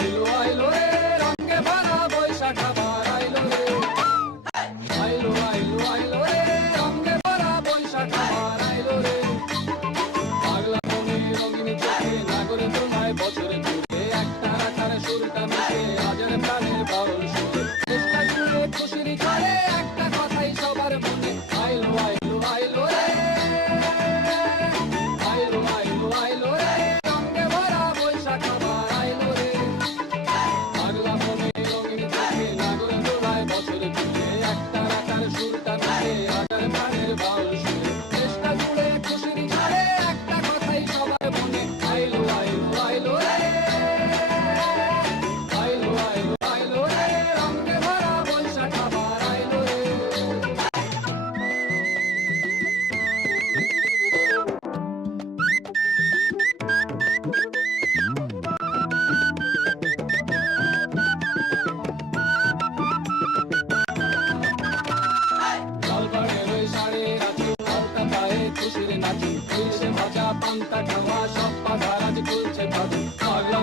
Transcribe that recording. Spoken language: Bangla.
আইলো আইলো রে রঙে ভরা বৈশাখ আবার আইলো রে আইলো আইলো আইলো রে রঙে ভরা বৈশাখ আবার আইলো রে পাগলা মনে রঙিন চোখে নাগরে তোমায় বছরে ঘুরে একটা রাখার সুরটা মিশে হাজার প্রাণের বাউল সুরে চেষ্টা জুড়ে খুশির ঝড়ে একটা কথাই সবার মনে আইলো আইলো আইলো রে আইলো আইলো আইলো রে রঙে ভরা বৈশাখ আবার আইলো রে পাগলা মনে রঙিন চোখে নাগরে তোমায় বছরে ঘুরে একটা রাখার সুরটা মিশে হাজার প্রাণের বাউল সুরে চেষ্টা জুড়ে খুশির ঝড়ে একটা কথাই সবার মনে আইলো আইলো আইলো রে আইলো আইলো আইলো রে রঙে ভরা বৈশাখ আবার আইলো রে লাল বাড়ির ওই শাড়ি রাখি হালকা পায়ে খুশির নাচি ইলিশে ভাজা পান্তা খাওয়া সব বাধা রাজ খুলছে কাজু পাগলা